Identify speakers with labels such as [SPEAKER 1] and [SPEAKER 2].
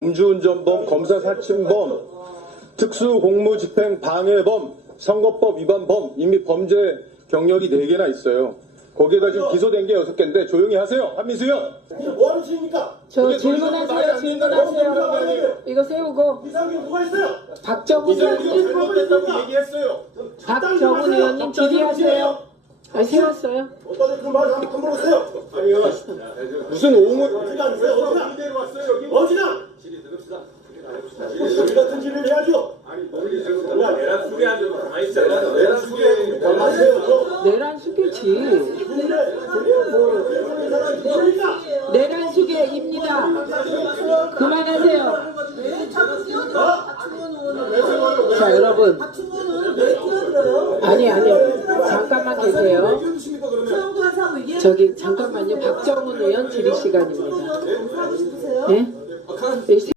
[SPEAKER 1] 음주운전범, 검사사칭범, 특수공무집행 방해범, 선거법 위반범, 이미 범죄 경력이 4개나 있어요. 거기에다 지금 기소된 게 6개인데 조용히 하세요. 한민수 의원.
[SPEAKER 2] 뭐 하는 짓입니까?
[SPEAKER 3] 저 질문하세요. 질문하세요. 이거 세우고.
[SPEAKER 2] 이상하게 누가 있어요?
[SPEAKER 3] 박정훈 의원님,
[SPEAKER 1] 얘기했어요.
[SPEAKER 3] 박정훈 의원님 질의하세요. 아니, 세웠어요.
[SPEAKER 2] 어떤 그 말 한번 물어보세요.
[SPEAKER 1] 아니요. 무슨 옹을
[SPEAKER 2] 어디가 안 돼요? 어디나? 우리 같은 질의를 해야죠.
[SPEAKER 4] 내란 수리하는 거 가만히 있잖아. 내란 수리
[SPEAKER 3] 내란 수계지. 내란 수계입니다. 그만하세요. 자, 여러분. 아니요. 잠깐만 계세요. 저기 잠깐만요. 박정훈 의원 질의 시간입니다. 네?